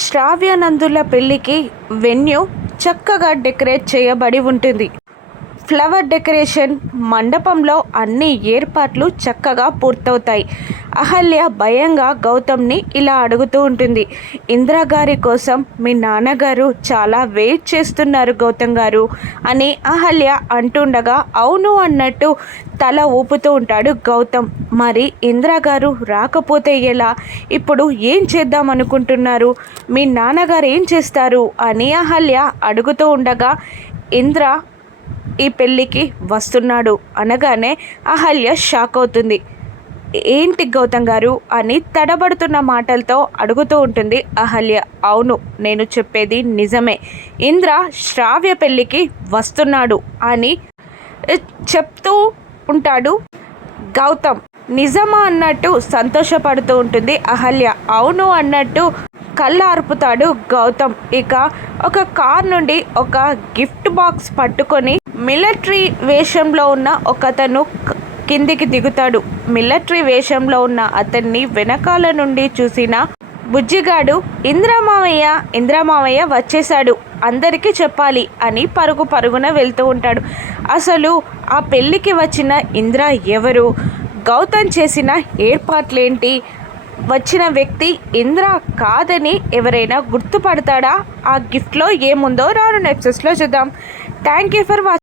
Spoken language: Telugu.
శ్రావ్యనందుల పెళ్లికి వెన్యూ చక్కగా డెకరేట్ చేయబడి ఉంటుంది. ఫ్లవర్ డెకరేషన్, మండపంలో అన్ని ఏర్పాట్లు చక్కగా పూర్తవుతాయి. అహల్య భయంగా గౌతమ్ని ఇలా అడుగుతూ ఉంటుంది. ఇందిరాగారి కోసం మీ నాన్నగారు చాలా వెయిట్ చేస్తున్నారు గౌతమ్ గారు అని అహల్య అంటుండగా అవును అన్నట్టు తల ఊపుతూ ఉంటాడు గౌతమ్. మరి ఇందిరాగారు రాకపోతే ఎలా? ఇప్పుడు ఏం చేద్దాం అనుకుంటున్నారు? మీ నాన్నగారు ఏం చేస్తారు అని అహల్య అడుగుతూ ఉండగా ఇంద్ర ఈ పెళ్ళికి వస్తున్నాడు అనగానే అహల్య షాక్ అవుతుంది. ఏంటి గౌతమ్ గారు అని తడబడుతున్న మాటలతో అడుగుతూ ఉంటుంది అహల్య. అవును, నేను చెప్పేది నిజమే. ఇంద్ర శ్రావ్య పెళ్ళికి వస్తున్నాడు అని చెప్తూ ఉంటాడు గౌతమ్. నిజమా అన్నట్టు సంతోషపడుతూ ఉంటుంది అహల్య. అవును అన్నట్టు కళ్ళు ఆర్పుతాడు గౌతమ్. ఇక ఒక కార్ నుండి ఒక గిఫ్ట్ బాక్స్ పట్టుకొని మిలిటరీ వేషంలో ఉన్న ఒకతను కిందికి దిగుతాడు. మిలిటరీ వేషంలో ఉన్న అతన్ని వెనకాల నుండి చూసిన బుజ్జిగాడు ఇంద్రమామయ్య వచ్చేశాడు, అందరికీ చెప్పాలి అని పరుగున వెళ్తూ ఉంటాడు. అసలు ఆ పెళ్ళికి వచ్చిన ఇంద్ర ఎవరు? గౌతమ్ చేసిన ఏర్పాట్లేంటి? వచ్చిన వ్యక్తి ఇంద్ర కాదని ఎవరైనా గుర్తుపడతాడా? ఆ గిఫ్ట్లో ఏముందో రాను ఎపిసోడ్స్లో చూద్దాం. Thank you for watching.